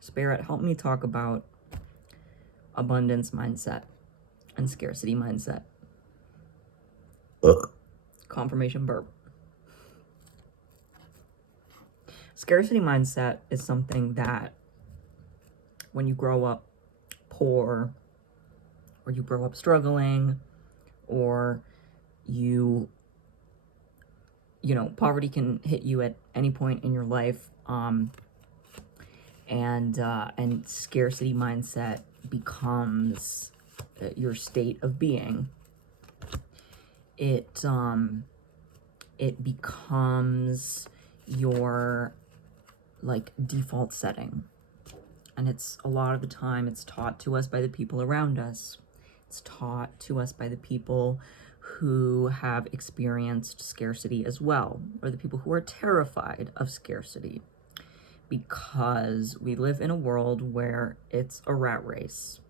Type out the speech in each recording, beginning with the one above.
Spirit, help me talk about abundance mindset and scarcity mindset. Confirmation burp. Scarcity mindset is something that when you grow up poor, or you grow up struggling, or you know, poverty can hit you at any point in your life, and scarcity mindset becomes your state of being. It becomes your like default setting, and it's a lot of the time it's taught to us by the people around us. It's taught to us by the people who have experienced scarcity as well, or the people who are terrified of scarcity, because we live in a world where it's a rat race.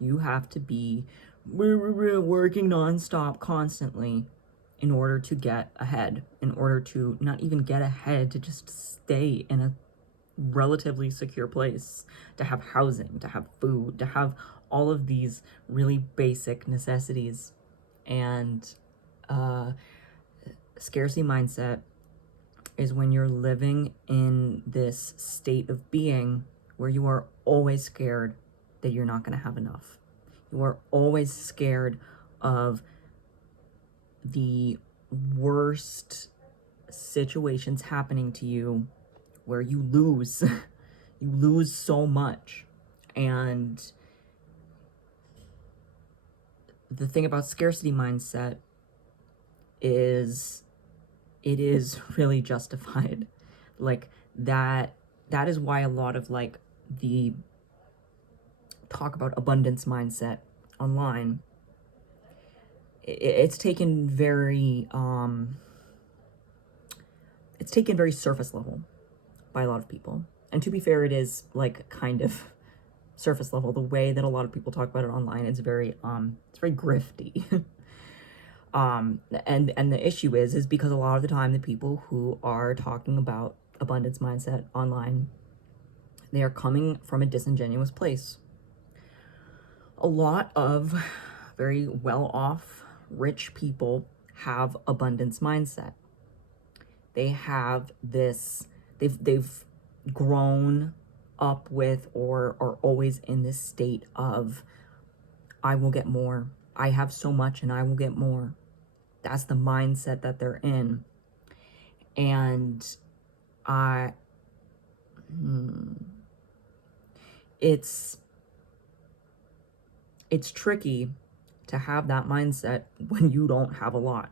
You have to be working nonstop constantly in order to get ahead, in order to not even get ahead, to just stay in a relatively secure place, to have housing, to have food, to have all of these really basic necessities. And scarcity mindset is when you're living in this state of being where you are always scared that you're not going to have enough. You are always scared of the worst situations happening to you where you lose. You lose so much. And the thing about scarcity mindset is it is really justified. Like that is why a lot of like the talk about abundance mindset online, it's taken very surface level by a lot of people. And to be fair, it is like kind of surface level. The way that a lot of people talk about it online, it's very grifty. And the issue is because a lot of the time the people who are talking about abundance mindset online, they are coming from a disingenuous place. A lot of very well-off, rich people have abundance mindset. They have this, they've grown up with, or are always in this state of, I will get more. I have so much and I will get more. That's the mindset that they're in. And it's tricky to have that mindset when you don't have a lot.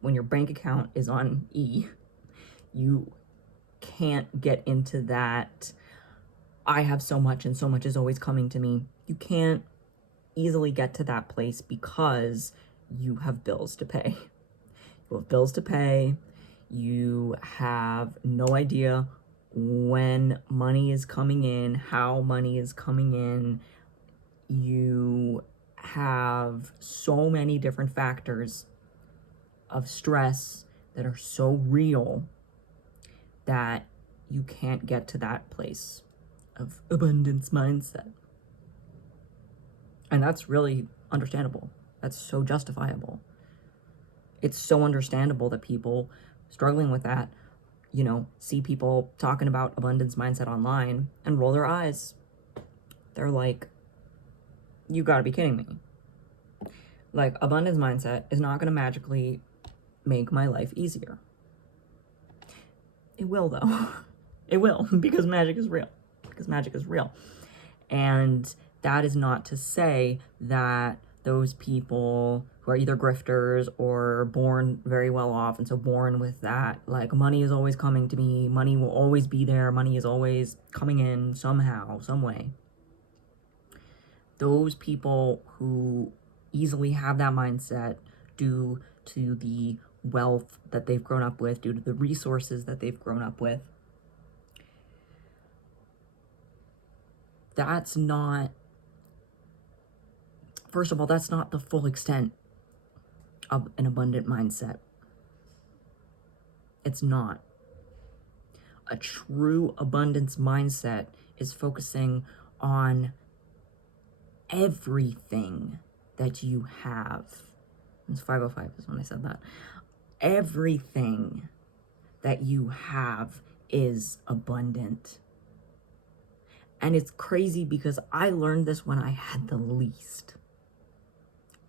When your bank account is on E, you can't get into that, I have so much and so much is always coming to me. You can't easily get to that place because you have bills to pay. You have bills to pay. You have no idea when money is coming in, how money is coming in. You have so many different factors of stress that are so real that you can't get to that place of abundance mindset. And that's really understandable. That's so justifiable. It's so understandable that people struggling with that, you know, see people talking about abundance mindset online and roll their eyes. They're like, you gotta be kidding me. Like, abundance mindset is not gonna magically make my life easier. It will, though. It will, because magic is real. Because magic is real. And that is not to say that those people who are either grifters or born very well off, and so born with that, like, money is always coming to me, money will always be there, money is always coming in somehow, some way. Those people who easily have that mindset due to the wealth that they've grown up with, due to the resources that they've grown up with, that's not, first of all, that's not the full extent of an abundant mindset. It's not. A true abundance mindset is focusing on everything that you have. It's 5:05 is when I said that. Everything that you have is abundant. And it's crazy because I learned this when I had the least.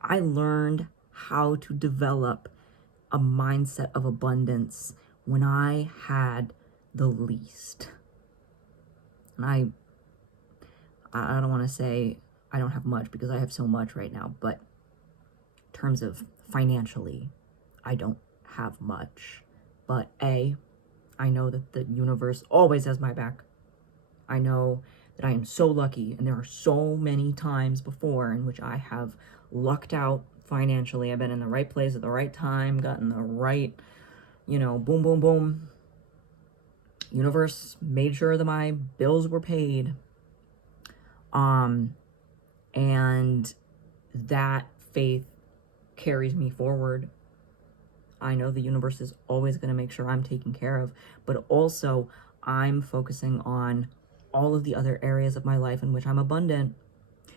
I learned how to develop a mindset of abundance when I had the least. And I don't want to say I don't have much, because I have so much right now, but in terms of financially, I don't have much. But I know that the universe always has my back. I know that I am so lucky, and there are so many times before in which I have lucked out financially. I've been in the right place at the right time, gotten the right, boom, boom, boom. Universe made sure that my bills were paid. And that faith carries me forward. I know the universe is always going to make sure I'm taken care of, but also I'm focusing on all of the other areas of my life in which I'm abundant,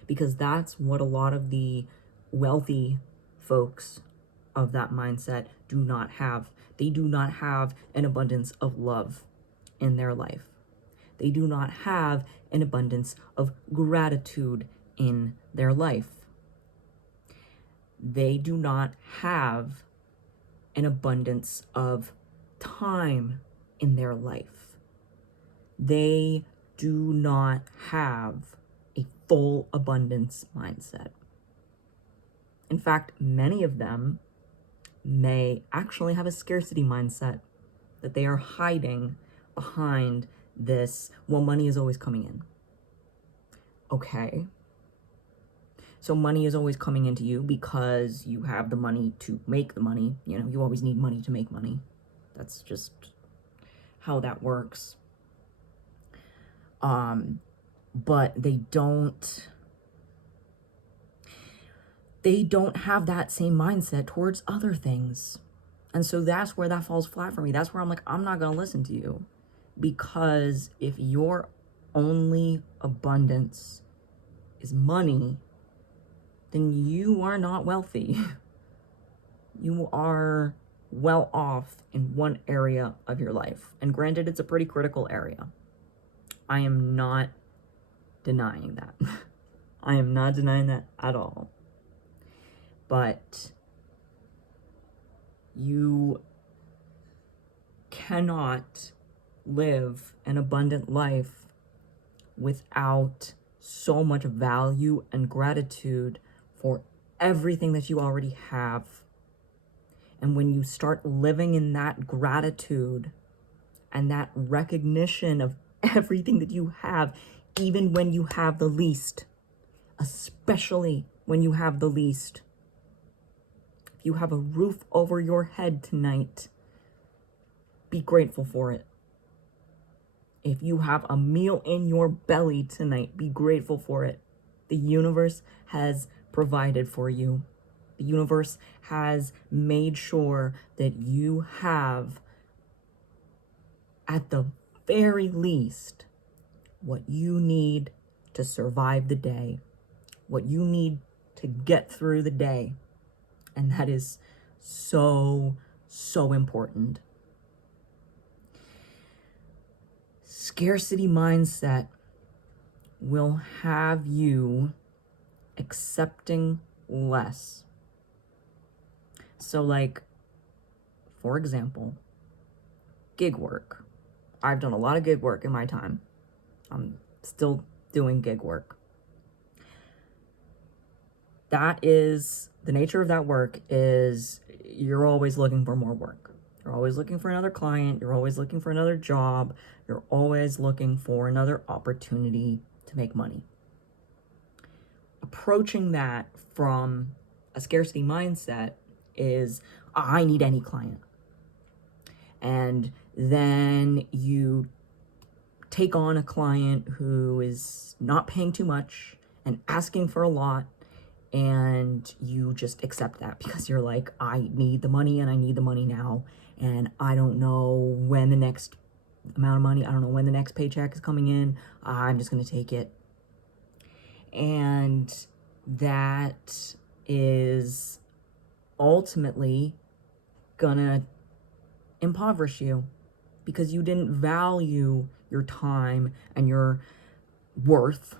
because that's what a lot of the wealthy folks of that mindset do not have. They do not have an abundance of love in their life. They do not have an abundance of gratitude in their life. They do not have an abundance of time in their life. They do not have a full abundance mindset. In fact, many of them may actually have a scarcity mindset that they are hiding behind this, well, money is always coming in. Okay. So money is always coming into you because you have the money to make the money. You always need money to make money. That's just how that works. But they don't have that same mindset towards other things. And so that's where that falls flat for me. That's where I'm like, I'm not going to listen to you. Because if your only abundance is money, then you are not wealthy. You are well off in one area of your life. And granted, it's a pretty critical area. I am not denying that. I am not denying that at all. But you cannot live an abundant life without so much value and gratitude for everything that you already have. And when you start living in that gratitude and that recognition of everything that you have, even when you have the least, especially when you have the least. If you have a roof over your head tonight, be grateful for it. If you have a meal in your belly tonight, be grateful for it. The universe has provided for you. The universe has made sure that you have, at the very least, what you need to survive the day, what you need to get through the day. And that is so, so important. Scarcity mindset will have you accepting less. So, like, for example, gig work. I've done a lot of gig work in my time. I'm still doing gig work. That is, the nature of that work is you're always looking for more work. You're always looking for another client. You're always looking for another job. You're always looking for another opportunity to make money. Approaching that from a scarcity mindset is, I need any client. And then you take on a client who is not paying too much and asking for a lot, and you just accept that because you're like, I need the money and I need the money now, and I don't know when the next amount of money. I don't know when the next paycheck is coming in. I'm just going to take it. And that is ultimately gonna impoverish you because you didn't value your time and your worth.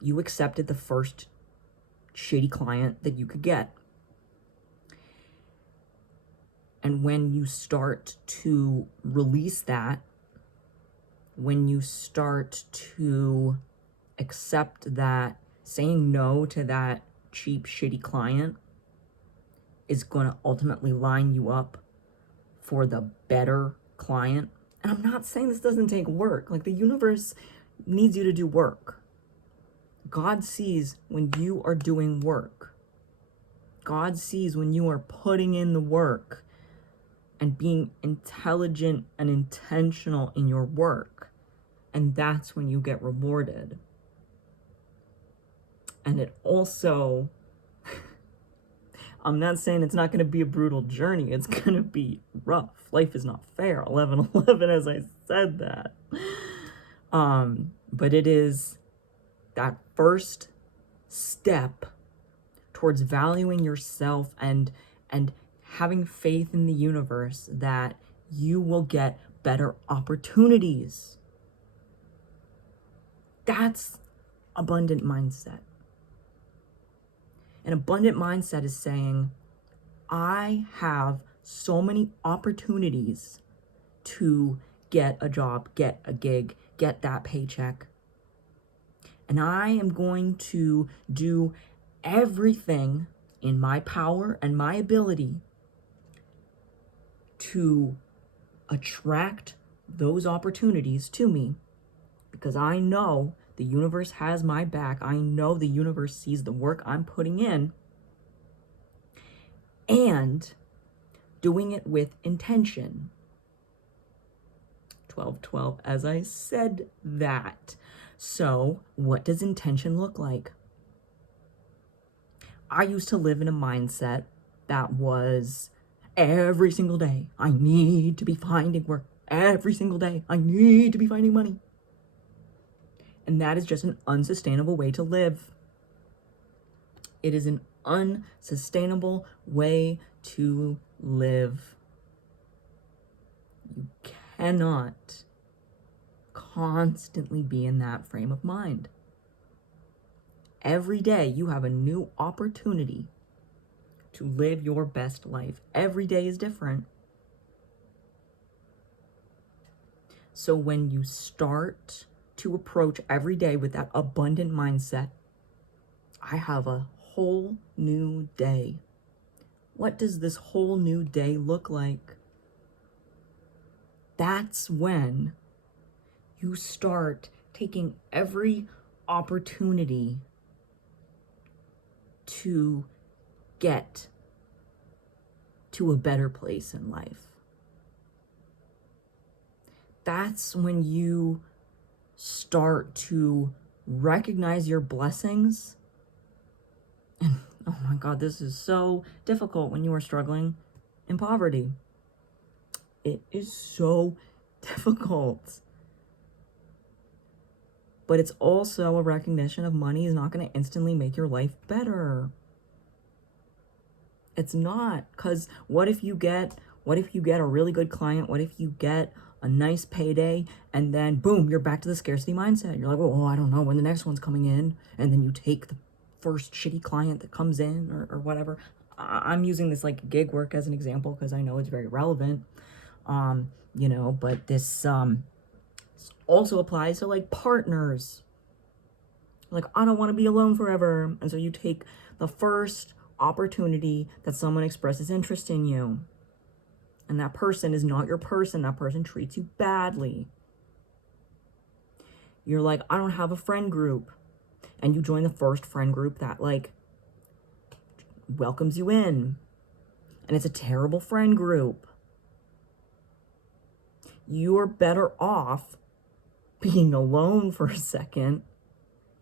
You accepted the first shitty client that you could get. And when you start to release that, when you start to accept that saying no to that cheap, shitty client is going to ultimately line you up for the better client. And I'm not saying this doesn't take work. Like, the universe needs you to do work. God sees when you are doing work. God sees when you are putting in the work and being intelligent and intentional in your work. And that's when you get rewarded. And it also, I'm not saying it's not going to be a brutal journey. It's going to be rough. Life is not fair. 11/11, as I said that. But it is that first step towards valuing yourself and having faith in the universe that you will get better opportunities. That's abundant mindset. An abundant mindset is saying, I have so many opportunities to get a job, get a gig, get that paycheck. And I am going to do everything in my power and my ability to attract those opportunities to me, because I know the universe has my back. I know the universe sees the work I'm putting in, and doing it with intention. 12/12, as I said that. So what does intention look like? I used to live in a mindset that was every single day, I need to be finding work. Every single day, I need to be finding money. And that is just an unsustainable way to live. It is an unsustainable way to live. You cannot constantly be in that frame of mind. Every day you have a new opportunity to live your best life. Every day is different. So when you start to approach every day with that abundant mindset, I have a whole new day. What does this whole new day look like? That's when you start taking every opportunity to get to a better place in life. That's when you start to recognize your blessings. And oh my God, this is so difficult when you are struggling in poverty. It is so difficult. But it's also a recognition of money is not going to instantly make your life better. It's not, because what if you get a really good client? What if you get a nice payday and then boom, you're back to the scarcity mindset. You're like, oh, I don't know when the next one's coming in. And then you take the first shitty client that comes in or whatever. I'm using this like gig work as an example because I know it's very relevant. But this also applies to like partners. Like, I don't want to be alone forever. And so you take the first opportunity that someone expresses interest in you. And that person is not your person. That person treats you badly. You're like, I don't have a friend group. And you join the first friend group that like welcomes you in. And it's a terrible friend group. You are better off being alone for a second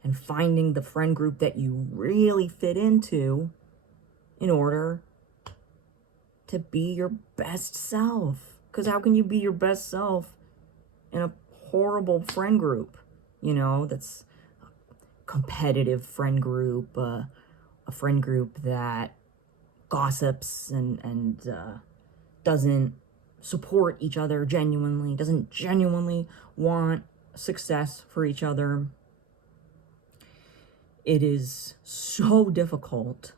and finding the friend group that you really fit into in order to be your best self. Because how can you be your best self in a horrible friend group, that's competitive friend group, a friend group that gossips and doesn't support each other genuinely, doesn't genuinely want success for each other. It is so difficult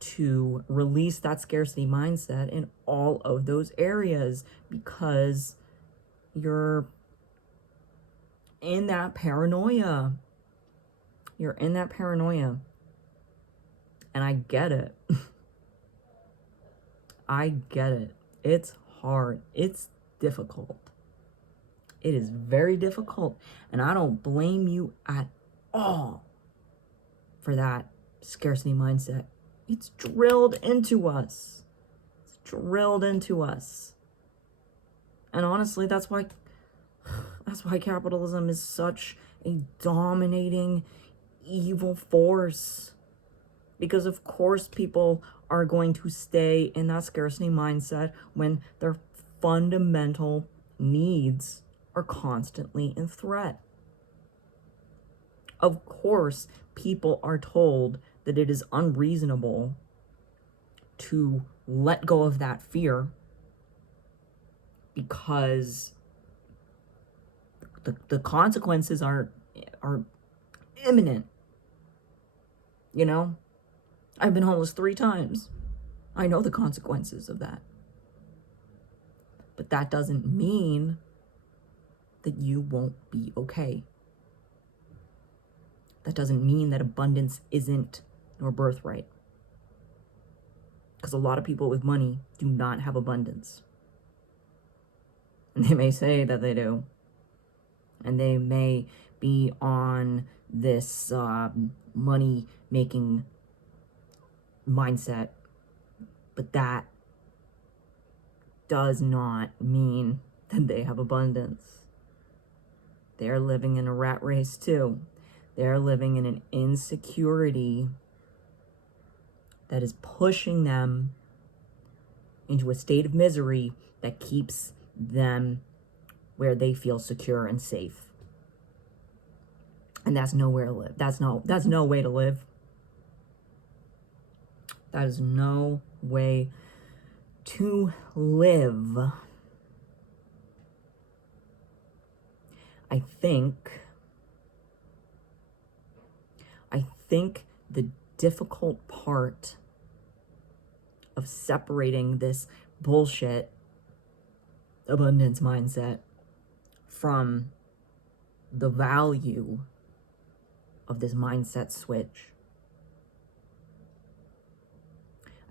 to release that scarcity mindset in all of those areas because you're in that paranoia. You're in that paranoia. And I get it. I get it. It's hard. It's difficult. It is very difficult. And I don't blame you at all for that scarcity mindset. It's drilled into us. It's drilled into us. And honestly, that's why capitalism is such a dominating evil force. Because of course people are going to stay in that scarcity mindset when their fundamental needs are constantly in threat. Of course, people are told that it is unreasonable to let go of that fear because the consequences are imminent. I've been homeless 3 times. I know the consequences of that. But that doesn't mean that you won't be okay. That doesn't mean that abundance isn't your birthright. Because a lot of people with money do not have abundance. And they may say that they do. And they may be on this money-making mindset. But that does not mean that they have abundance. They're living in a rat race too. They're living in an insecurity that is pushing them into a state of misery that keeps them where they feel secure and safe. And that's nowhere to live. That's no way to live. That is no way to live. I think the difficult part of separating this bullshit abundance mindset from the value of this mindset switch.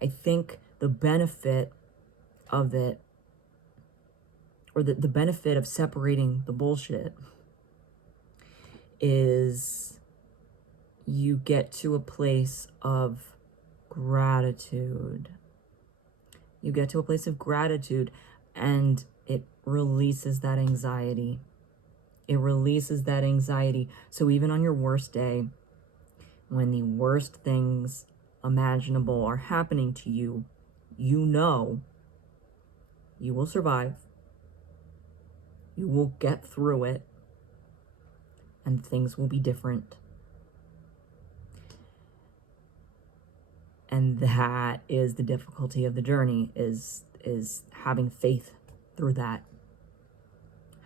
I think the benefit of it, or the benefit of separating the bullshit, is you get to a place of gratitude. You get to a place of gratitude and it releases that anxiety. It releases that anxiety. So even on your worst day, when the worst things imaginable are happening to you, you know you will survive. You will get through it. And things will be different. And that is the difficulty of the journey, is having faith through that.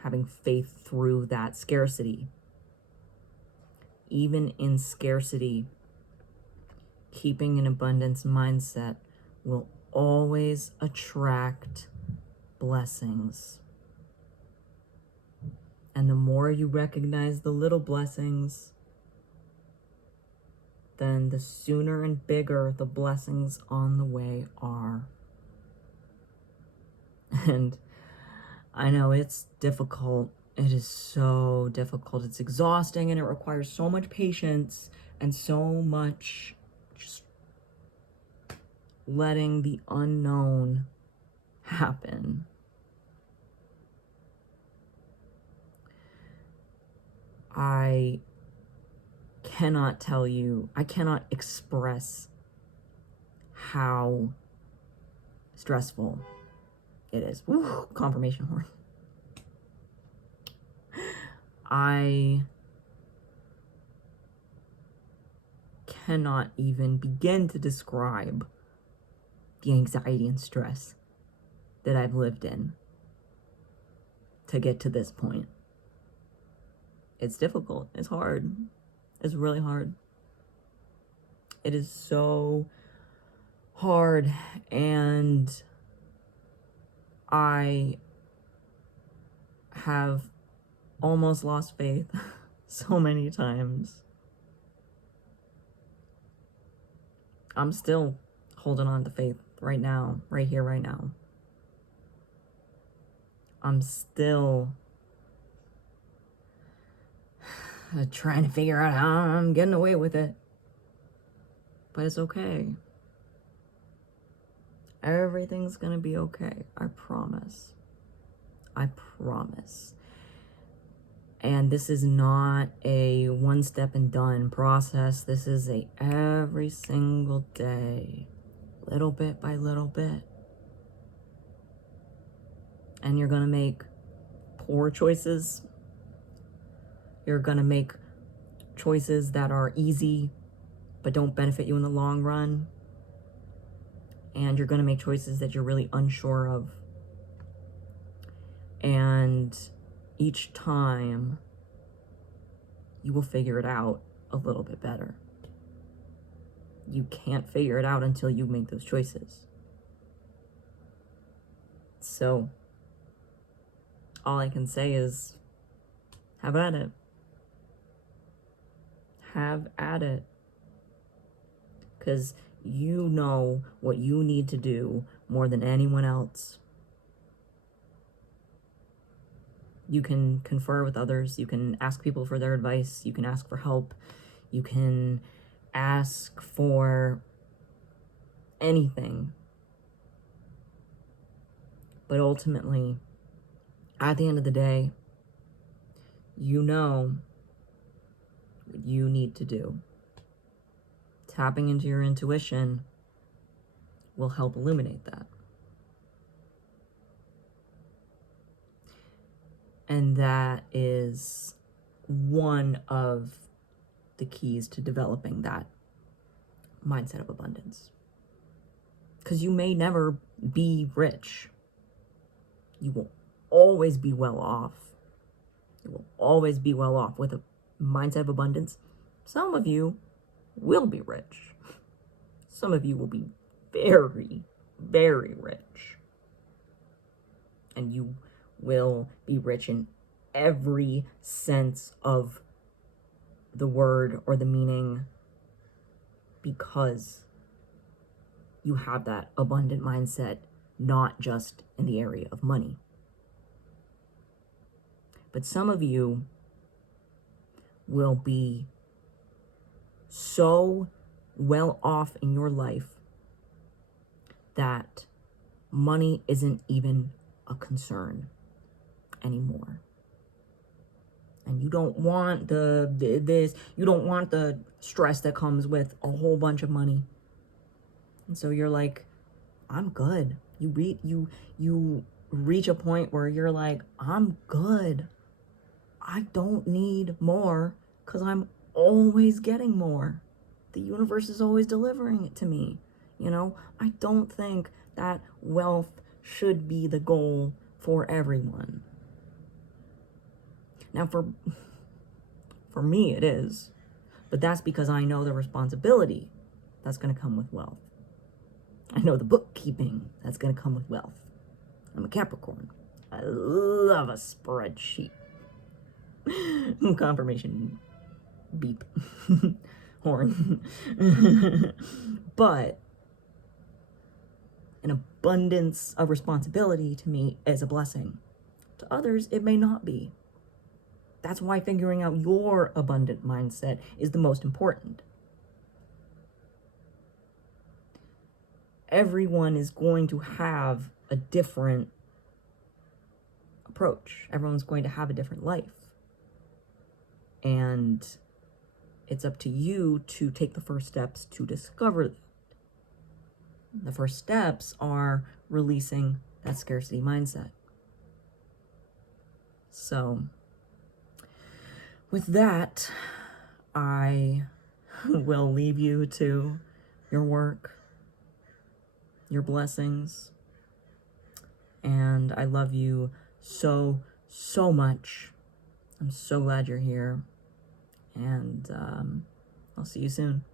Having faith through that scarcity. Even in scarcity, keeping an abundance mindset will always attract blessings. And the more you recognize the little blessings, then the sooner and bigger the blessings on the way are. And I know it's difficult. It is so difficult. It's exhausting and it requires so much patience and so much just letting the unknown happen. I cannot express how stressful it is. Woo, confirmation horn. I cannot even begin to describe the anxiety and stress that I've lived in to get to this point. It's difficult. It's hard. It's really hard. It is so hard, and I have almost lost faith so many times. I'm still holding on to faith right now, right here, right now. I'm still trying to figure out how I'm getting away with it. But it's okay. Everything's gonna be okay. I promise. I promise. And this is not a one step and done process. This is a every single day, little bit by little bit. And you're gonna make poor choices. You're gonna make choices that are easy but don't benefit you in the long run. And you're gonna make choices that you're really unsure of. And each time you will figure it out a little bit better. You can't figure it out until you make those choices. So all I can say is have at it. Have at it. Because you know what you need to do more than anyone else. You can confer with others. You can ask people for their advice. You can ask for help. You can ask for anything. But ultimately, at the end of the day, you know what you need to do. Tapping into your intuition will help illuminate that. And that is one of the keys to developing that mindset of abundance. Because you may never be rich. You will always be well off. You will always be well off with a mindset of abundance. Some of you will be rich. Some of you will be very, very rich. And you will be rich in every sense of the word or the meaning, because you have that abundant mindset, not just in the area of money. But some of you will be so well off in your life that money isn't even a concern anymore. And you don't want you don't want the stress that comes with a whole bunch of money. And so you're like, I'm good. You reach a point where you're like, I'm good. I don't need more because I'm always getting more. The universe is always delivering it to me. You know, I don't think that wealth should be the goal for everyone. Now, for me, it is. But that's because I know the responsibility that's going to come with wealth. I know the bookkeeping that's going to come with wealth. I'm a Capricorn. I love a spreadsheet. Confirmation beep. Horn. But an abundance of responsibility to me is a blessing. To others, it may not be. That's why figuring out your abundant mindset is the most important. Everyone is going to have a different approach. Everyone's going to have a different life. And it's up to you to take the first steps to discover that. The first steps are releasing that scarcity mindset. So with that, I will leave you to your work, your blessings, and I love you so, so much. I'm so glad you're here, and I'll see you soon.